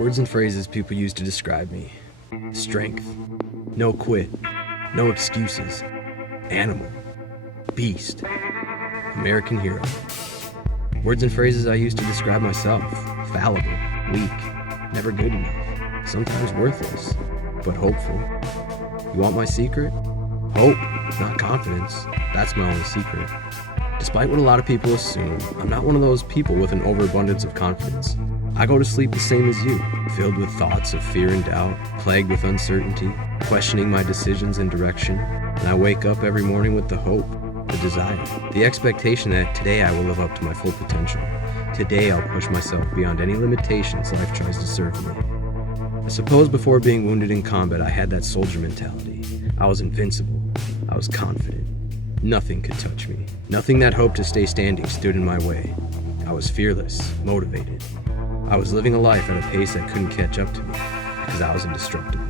Words and phrases people use to describe me. Strength, no quit, no excuses, animal, beast, American hero. Words and phrases I use to describe myself. Fallible, weak, never good enough, sometimes worthless, but hopeful. You want my secret? Hope, not confidence. That's my only secret. Despite what a lot of people assume, I'm not one of those people with an overabundance of confidence. I go to sleep the same as you, filled with thoughts of fear and doubt, plagued with uncertainty, questioning my decisions and direction, and I wake up every morning with the hope, the desire, the expectation that today I will live up to my full potential. Today I'll push myself beyond any limitations life tries to serve me. I suppose before being wounded in combat, I had that soldier mentality. I was invincible. I was confident. Nothing could touch me. Nothing that hoped to stay standing stood in my way. I was fearless, motivated. I was living a life at a pace that couldn't catch up to me because I was indestructible.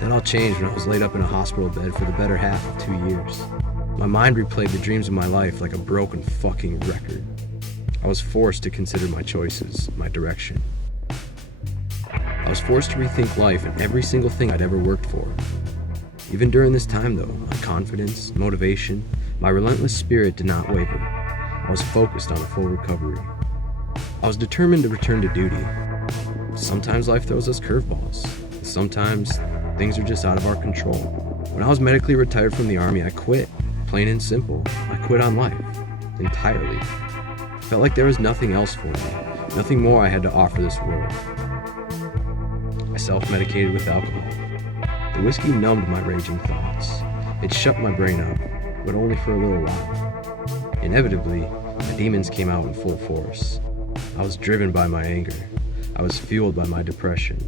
That all changed when I was laid up in a hospital bed for the better half of 2 years. My mind replayed the dreams of my life like a broken fucking record. I was forced to consider my choices, my direction. I was forced to rethink life and every single thing I'd ever worked for. Even during this time though, my confidence, motivation, my relentless spirit did not waver. I was focused on a full recovery. I was determined to return to duty. Sometimes life throws us curveballs. Sometimes things are just out of our control. When I was medically retired from the Army, I quit. Plain and simple, I quit on life. Entirely. Felt like there was nothing else for me. Nothing more I had to offer this world. I self-medicated with alcohol. The whiskey numbed my raging thoughts. It shut my brain up, but only for a little while. Inevitably, the demons came out in full force. I was driven by my anger. I was fueled by my depression,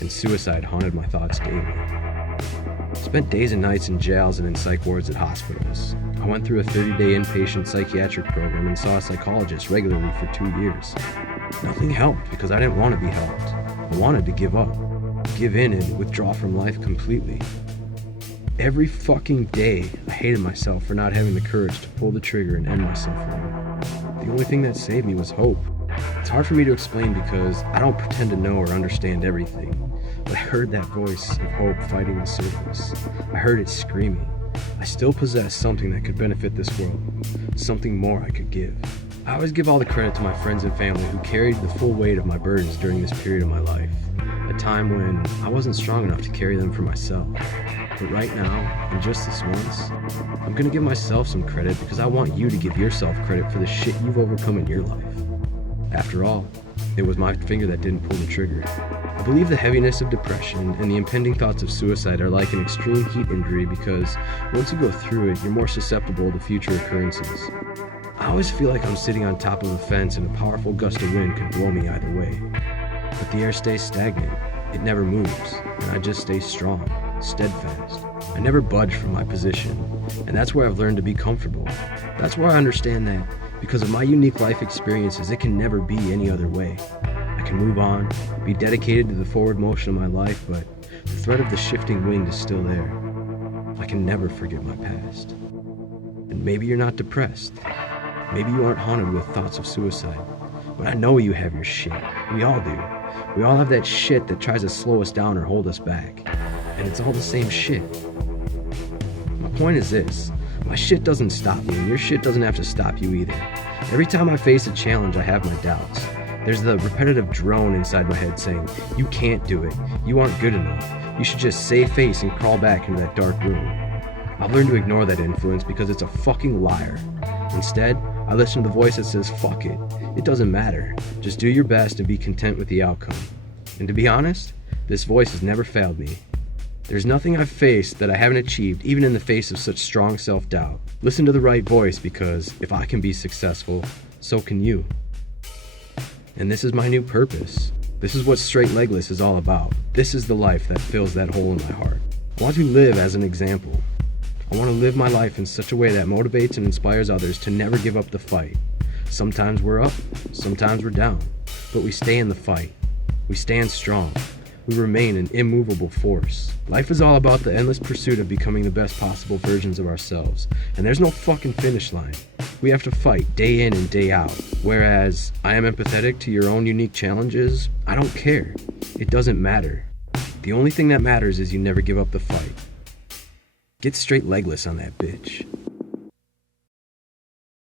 and suicide haunted my thoughts daily. I spent days and nights in jails and in psych wards at hospitals. I went through a 30-day inpatient psychiatric program and saw a psychologist regularly for 2 years. Nothing helped because I didn't want to be helped. I wanted to give up, give in and withdraw from life completely. Every fucking day, I hated myself for not having the courage to pull the trigger and end my suffering. The only thing that saved me was hope. It's hard for me to explain because I don't pretend to know or understand everything, but I heard that voice of hope fighting the surface. I heard it screaming. I still possess something that could benefit this world, something more I could give. I always give all the credit to my friends and family who carried the full weight of my burdens during this period of my life, a time when I wasn't strong enough to carry them for myself. But right now, and just this once, I'm gonna give myself some credit because I want you to give yourself credit for the shit you've overcome in your life. After all, it was my finger that didn't pull the trigger. I believe the heaviness of depression and the impending thoughts of suicide are like an extreme heat injury because once you go through it, you're more susceptible to future occurrences. I always feel like I'm sitting on top of a fence and a powerful gust of wind could blow me either way. But the air stays stagnant. It never moves, and I just stay strong, steadfast. I never budge from my position, and that's where I've learned to be comfortable. That's where I understand that because of my unique life experiences, it can never be any other way. I can move on, be dedicated to the forward motion of my life, but the threat of the shifting wind is still there. I can never forget my past. And maybe you're not depressed. Maybe you aren't haunted with thoughts of suicide. But I know you have your shit. We all do. We all have that shit that tries to slow us down or hold us back. And it's all the same shit. My point is this. My shit doesn't stop me, and your shit doesn't have to stop you either. Every time I face a challenge, I have my doubts. There's the repetitive drone inside my head saying, you can't do it. You aren't good enough. You should just save face and crawl back into that dark room. I've learned to ignore that influence because it's a fucking liar. Instead, I listen to the voice that says, fuck it. It doesn't matter. Just do your best and be content with the outcome. And to be honest, this voice has never failed me. There's nothing I've faced that I haven't achieved, even in the face of such strong self-doubt. Listen to the right voice because if I can be successful, so can you. And this is my new purpose. This is what Straight Legless is all about. This is the life that fills that hole in my heart. I want to live as an example. I want to live my life in such a way that motivates and inspires others to never give up the fight. Sometimes we're up, sometimes we're down, but we stay in the fight. We stand strong. We remain an immovable force. Life is all about the endless pursuit of becoming the best possible versions of ourselves, and there's no fucking finish line. We have to fight day in and day out. Whereas I am empathetic to your own unique challenges, I don't care. It doesn't matter. The only thing that matters is you never give up the fight. Get straight legless on that bitch.